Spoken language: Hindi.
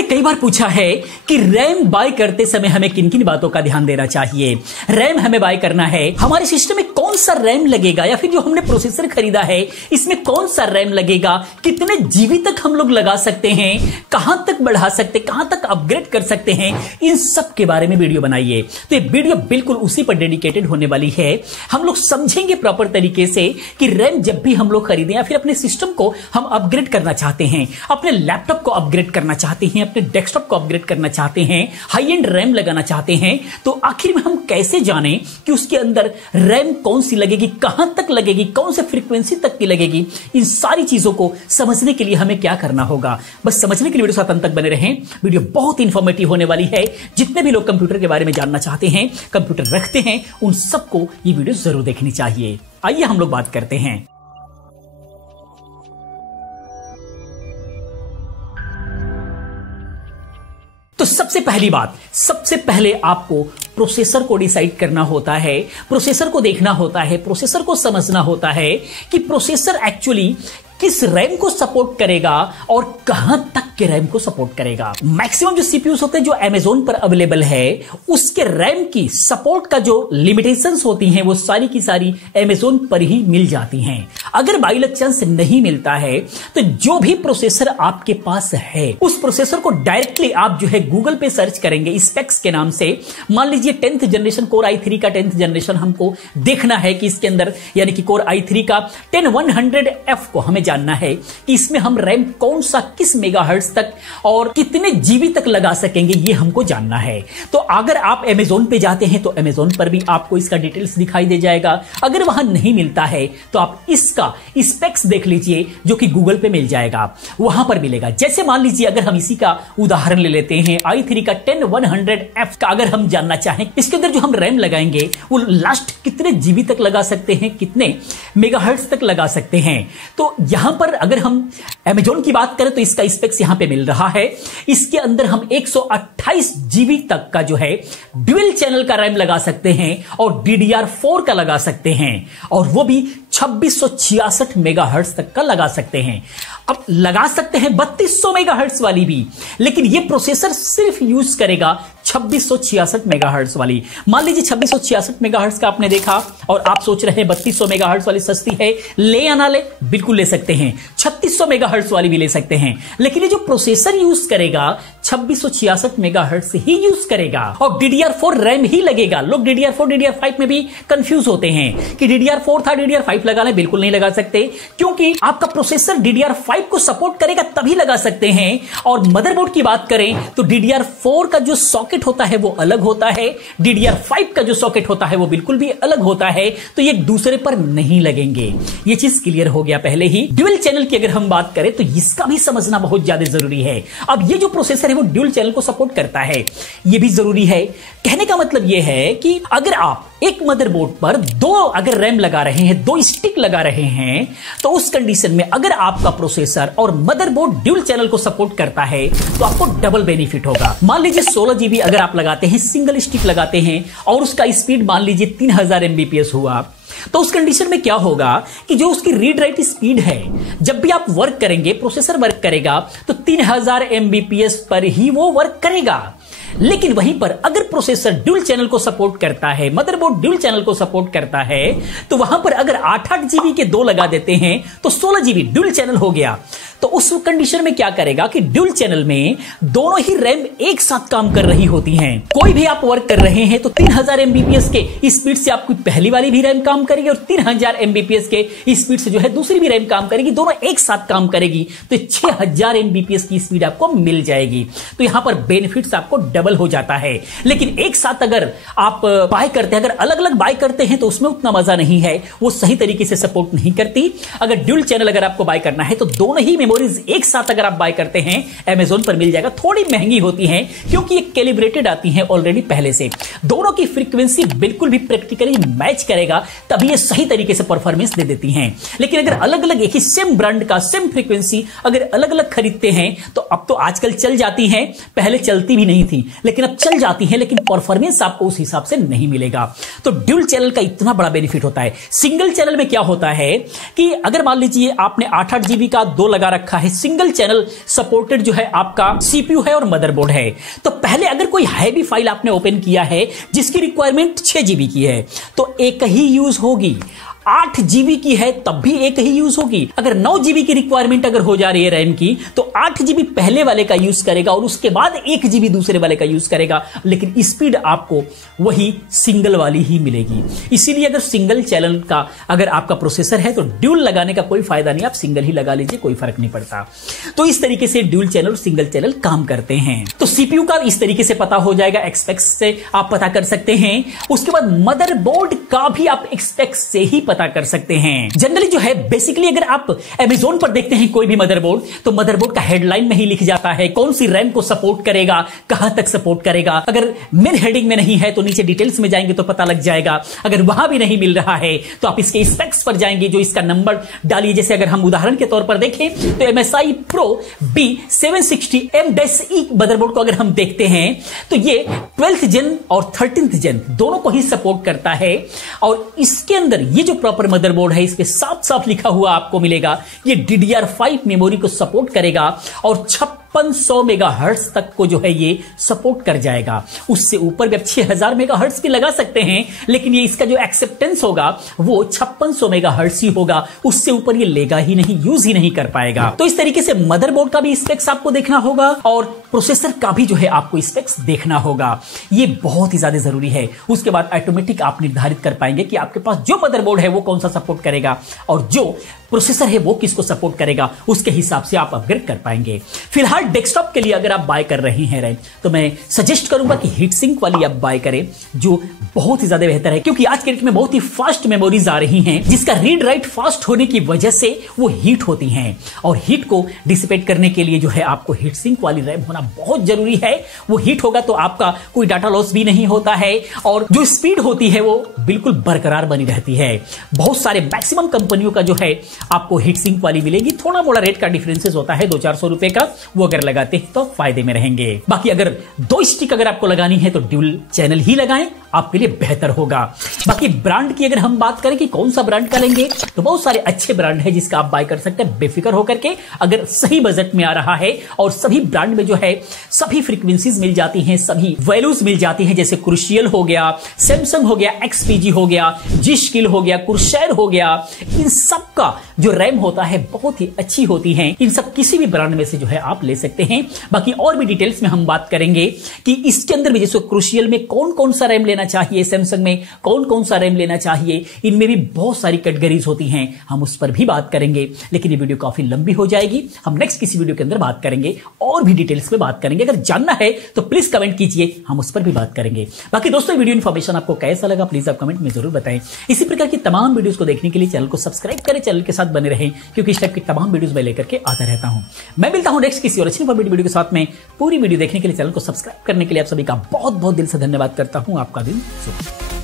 आपने कई बार पूछा है कि रैम बाय करते समय हमें किन किन बातों का ध्यान देना चाहिए। रैम हमें बाय करना है, हमारे सिस्टम में कौन सा रैम लगेगा, या फिर जो हमने प्रोसेसर खरीदा है इसमें कौन सा रैम लगेगा, कितने जीबी तक हम लोग लगा सकते हैं, कहां तक बढ़ा सकते, कहां तक अपग्रेड कर सकते हैं, इन सब के बारे में वीडियो बनाइए। तो ये वीडियो बिल्कुल उसी पर डेडिकेटेड होने वाली है। हम लोग समझेंगे प्रॉपर तरीके से कि रैम जब भी हम लोग खरीदें या फिर अपने सिस्टम को हम अपग्रेड करना चाहते हैं, अपने लैपटॉप को अपग्रेड करना चाहते हैं, अपने डेस्कटॉप को अपग्रेड करना चाहते हैं, हाई एंड रैम लगाना चाहते हैं, तो आखिर में हम कैसे जानें कि उसके अंदर रैम कौन सी लगेगी, कहां तक लगेगी, कौन से फ्रीक्वेंसी तक की लगेगी। इन सारी चीजों को समझने के लिए हमें क्या करना होगा, बस समझने के लिए वीडियो साथ अंत तक बने रहें। वीडियो बहुत इंफॉर्मेटिव होने वाली है। जितने भी लोग कंप्यूटर के बारे में जानना चाहते हैं, कंप्यूटर रखते हैं, उन सबको ये वीडियो जरूर देखनी चाहिए। आइए हम लोग बात करते हैं। तो सबसे पहली बात, सबसे पहले आपको प्रोसेसर को डिसाइड करना होता है, प्रोसेसर को देखना होता है, प्रोसेसर को समझना होता है कि प्रोसेसर एक्चुअली किस रैम को सपोर्ट करेगा और कहां तक के रैम को सपोर्ट करेगा। मैक्सिमम जो सीपीयूज होते हैं जो अमेज़न पर अवेलेबल है, उसके रैम की सपोर्ट का जो लिमिटेशंस होती हैं वो सारी की सारी अमेज़न पर ही मिल जाती हैं। अगर बाई लक चांस नहीं मिलता है तो जो भी प्रोसेसर आपके पास है उस प्रोसेसर को डायरेक्टली आप जो है गूगल पे सर्च करेंगे स्पेक्स के नाम से। मान लीजिए 10th जनरेशन कोर i3 का 10th जनरेशन हमको देखना है कि इसके अंदर, यानी कि कोर i3 का 10100F को हमें जानना है कि इसमें हम रैम कौन सा किस मेगाहर्ट्ज तक और कितने जीबी तक लगा सकेंगे, ये हमको जानना है। तो अगर आप अमेज़न पे जाते हैं तो अमेज़न पर भी आपको इसका डिटेल्स दिखाई दे जाएगा। अगर वहां नहीं मिलता है तो आप इसका स्पेक्स देख लीजिए जो कि गूगल पे मिल जाएगा, वहां पर मिलेगा। जैसे मान लीजिए अगर हम इसी का उदाहरण ले लेते हैं, i3 का 10100F का अगर हम जानना चाहें इसके अंदर जो हम रैम लगाएंगे वो लास्ट कितने जीबी तक लगा सकते हैं, कितने मेगाहर्ट्ज तक लगा सकते हैं। तो यहां पर अगर हम अमेज़न की बात करें तो इसका स्पेक्स यहां पे मिल रहा है। इसके अंदर हम 128 जीबी तक का जो है ड्यूल चैनल का रैम लगा सकते हैं और DDR4 का लगा सकते हैं, और वो भी 2666 मेगाहर्ट्ज तक का लगा सकते हैं। अब लगा सकते हैं 3200 मेगाहर्ट्ज वाली भी, लेकिन ये प्रोसेसर सिर्फ यूज करेगा 2666 मेगाहर्ट्ज वाली। मान लीजिए 2666 मेगाहर्ट्ज का आपने देखा और आप सोच रहे हैं 3200 मेगाहर्ट्ज वाली सस्ती है, ले या ना ले, बिल्कुल ले सकते हैं। 3600 मेगाहर्ट्ज वाली भी ले सकते हैं, लेकिन ये जो प्रोसेसर यूज करेगा 2666 मेगाहर्ट्ज ही यूज करेगा और DDR4 रैम ही लगेगा। लोग DDR4 DDR5 में भी कंफ्यूज होते हैं कि DDR4 था DDR5 लगा ले, बिल्कुल नहीं लगा सकते, क्योंकि आपका प्रोसेसर DDR5 को सपोर्ट करेगा तभी लगा सकते हैं। और मदरबोर्ड की बात करें तो DDR4 का जो सॉकेट होता है वो अलग होता है, DDR5 का जो सॉकेट होता है वो बिल्कुल भी अलग होता है, तो ये एक दूसरे पर नहीं लगेंगे। ये चीज क्लियर हो गया पहले ही। ड्यूल चैनल की अगर हम बात करें तो इसका भी समझना बहुत ज्यादा जरूरी है। अब ये जो प्रोसेसर है वो ड्यूल चैनल को सपोर्ट करता है, ये भी जरूरी है। कहने का मतलब ये है कि अगर आप एक मदरबोर्ड पर दो अगर रैम लगा रहे हैं, दो स्टिक लगा रहे हैं, तो उस कंडीशन में अगर आपका प्रोसेसर और मदरबोर्ड ड्यूल चैनल को सपोर्ट करता है तो आपको डबल बेनिफिट होगा। मान लीजिए 16 जीबी अगर आप लगाते हैं, सिंगल स्टिक लगाते हैं और उसका स्पीड मान लीजिए 3000 MBPS हुआ, तो उस कंडीशन में क्या होगा कि जो उसकी रीड राइट स्पीड है, जब भी आप वर्क करेंगे, प्रोसेसर वर्क करेगा तो 3000 MBPS पर ही वो वर्क करेगा। लेकिन वहीं पर अगर प्रोसेसर ड्यूल चैनल को सपोर्ट करता है, मदरबोर्ड ड्यूल चैनल को सपोर्ट करता है, तो वहां पर अगर 8-8 जीबी के दो लगा देते हैं तो 16 जीबी ड्यूल चैनल हो गया। तो उस कंडीशन में क्या करेगा कि ड्यूल चैनल में दोनों ही रैम एक साथ काम कर रही होती हैं। कोई भी आप वर्क कर रहे हैं तो 3000 MBPS के स्पीड से आपकी पहली वाली भी रैम काम करेगी और 3000 MBPS के स्पीड से जो है दूसरी भी रैम काम करेगी, दोनों एक साथ काम करेगी, तो 6000 MBPS की स्पीड आपको मिल जाएगी। तो यहां पर बेनिफिट्स आपको डबल हो जाता है। लेकिन एक साथ अगर आप बाय करते हैं, अगर अलग अलग बाय करते हैं तो उसमें उतना मजा नहीं है, वो सही तरीके से सपोर्ट नहीं करती। अगर ड्यूल चैनल अगर आपको बाय करना है तो दोनों ही मेमोरीज एक साथ अगर आप बाय करते हैं अमेज़न पर मिल जाएगा। थोड़ी महंगी होती है क्योंकि ये कैलिब्रेटेड आती है ऑलरेडी पहले से, दोनों की फ्रीक्वेंसी बिल्कुल भी प्रैक्टिकली मैच करेगा तभी ये सही तरीके से परफॉर्मेंस दे देती हैं। लेकिन अगर अलग अलग एक ही सेम ब्रांड का सेम फ्रीक्वेंसी अगर अलग अलग खरीदते हैं तो अब तो आजकल चल जाती हैं, पहले चलती भी नहीं थी लेकिन अब चल जाती है, लेकिन परफॉर्मेंस आपको उस हिसाब से नहीं मिलेगा। तो ड्यूल चैनल का इतना बड़ा बेनिफिट होता है। सिंगल चैनल में क्या होता है कि अगर मान लीजिए आपने 8-8 जीबी का दो लगा रखा है, सिंगल चैनल सपोर्टेड जो है आपका सीपीयू है और मदरबोर्ड है। तो पहले अगर कोई हैवी फाइल आपने ओपन किया है जिसकी रिक्वायरमेंट 6 जीबी की है तो एक ही यूज होगी। 8 जीबी की है तब भी एक ही यूज होगी। अगर 9 जीबी की रिक्वायरमेंट अगर हो जा रही है रैम की तो 8 जीबी पहले वाले का यूज करेगा और उसके बाद 1 जीबी दूसरे वाले का यूज करेगा, लेकिन स्पीड आपको वही सिंगल वाली ही मिलेगी। इसीलिए अगर सिंगल चैनल का अगर आपका प्रोसेसर है तो ड्यूल लगाने का कोई फायदा नहीं, आप सिंगल ही लगा लीजिए, कोई फर्क नहीं पड़ता। तो इस तरीके से ड्यूल चैनल और सिंगल चैनल काम करते हैं। तो सीपीयू का इस तरीके से पता हो जाएगा, एक्सपेक्स से आप पता कर सकते हैं। उसके बाद मदरबोर्ड का भी आप एक्सपेक्स से ही पता कर सकते हैं। जनरली जो है बेसिकली अगर आप अमेज़न पर देखते हैं कोई भी मदरबोर्ड तो मदरबोर्ड का हेडलाइन में ही लिख जाता है कौन सी रैम को सपोर्ट करेगा, कहां तक सपोर्ट करेगा। अगर मेन हेडिंग में नहीं है तो नीचे डिटेल्स में जाएंगे तो पता लग जाएगा। अगर वहां भी नहीं मिल रहा है तो आप इसके स्पेक्स पर जाएंगे, जो इसका नंबर डालिए। जैसे अगर हम उदाहरण के तौर पर देखें तो MSI Pro B760M-E मदरबोर्ड को अगर हम देखते हैं तो ये 12th जेन और 13th जेन दोनों को ही सपोर्ट करता है। और इसके अंदर ये जो प्रॉपर मदरबोर्ड है इस पे साफ साफ लिखा हुआ आपको मिलेगा ये DDR5 मेमोरी को सपोर्ट करेगा और 5600 मेगाहर्ट्ज तक को जो है ये सपोर्ट कर जाएगा। उससे ऊपर भी आप 6000 मेगाहर्ट्ज भी लगा सकते हैं, लेकिन ये इसका जो एक्सेप्टेंस होगा वो 5600 मेगाहर्ट्ज ही होगा, उससे ऊपर ये लेगा ही नहीं, यूज ही नहीं कर पाएगा। तो इस तरीके से मदरबोर्ड का भी स्पेक्स आपको देखना होगा और प्रोसेसर का भी जो है आपको स्पेक्स देखना होगा। ये बहुत ही ज्यादा जरूरी है। उसके बाद ऑटोमेटिक आप निर्धारित कर पाएंगे कि आपके पास जो मदरबोर्ड है वो कौन सा सपोर्ट करेगा और जो प्रोसेसर है वो किसको सपोर्ट करेगा, उसके हिसाब से आप अपग्रेड कर पाएंगे। फिलहाल डेस्कटॉप के लिए अगर आप बाय कर रहे हैं रैम तो मैं सजेस्ट करूंगा कि हीट सिंक वाली आप बाय करें, जो बहुत ही ज्यादा बेहतर है, क्योंकि आज के डेट में बहुत ही फास्ट मेमोरीज आ रही हैं जिसका रीड राइट फास्ट होने की वजह से वो हीट होती हैं और हीट को डिसिपेट करने के लिए जो है आपको हीट सिंक वाली रैम होना बहुत जरूरी है। वो हीट होगा तो आपका कोई डाटा लॉस भी नहीं होता है और जो स्पीड होती है वो बिल्कुल बरकरार बनी रहती है। बहुत सारे मैक्सिमम कंपनियों का जो है आपको हीट सिंक वाली मिलेगी। थोड़ा मोड़ा रेट का डिफरेंसेस होता है 200-400 रुपए का, वो अगर लगाते हैं तो फायदे में रहेंगे। बाकी अगर 2 स्टिक अगर आपको लगानी है तो ड्यूल चैनल ही लगाएं, आपके लिए बेहतर होगा। बाकी ब्रांड की अगर हम बात करें कि कौन सा ब्रांड का लेंगे तो बहुत सारे अच्छे ब्रांड है जिसका आप बाय कर सकते हैं बेफिक्र होकर के, अगर सही बजट में आ रहा है। और सभी ब्रांड में जो है सभी फ्रीक्वेंसीज मिल जाती हैं, सभी वैल्यूज मिल जाती हैं, जैसे क्रूशियल हो गया, सैमसंग हो गया, XPG हो गया, G-Skill हो गया, कुरसैर हो गया। इन सब का जो रैम होता है बहुत ही अच्छी होती है। इन सब किसी भी ब्रांड में से जो है आप ले सकते हैं। बाकी और भी डिटेल्स में हम बात करेंगे कि इसके अंदर भी जैसे क्रूशियल में कौन कौन सा रैम लेना चाहिए, सैमसंग में कौन कौन सा रैम लेना चाहिए, इनमें भी बहुत सारी कैटेगरीज होती हैं, हम उस पर भी बात करेंगे। लेकिन ये वीडियो काफी लंबी हो जाएगी, हम नेक्स्ट किसी वीडियो के अंदर बात करेंगे और भी डिटेल्स में बात करेंगे। अगर जानना है तो प्लीज कमेंट कीजिए, हम उस पर भी बात करेंगे। बाकी दोस्तों वीडियो इन्फॉर्मेशन आपको कैसा लगा प्लीज आप कमेंट में जरूर बताएं। इसी प्रकार की तमाम वीडियोस को देखने के लिए चैनल को सब्सक्राइब करें, चैनल के साथ बने रहें, क्योंकि इस टाइप की तमाम वीडियोस मैं लेकर के आता रहता हूं। मैं मिलता हूं नेक्स्ट किसी और अच्छी वीडियो के साथ में। पूरी वीडियो देखने के लिए, चैनल को सब्सक्राइब करने के लिए आप सभी का बहुत बहुत दिल से धन्यवाद करता हूं। आपका दिन शुभ।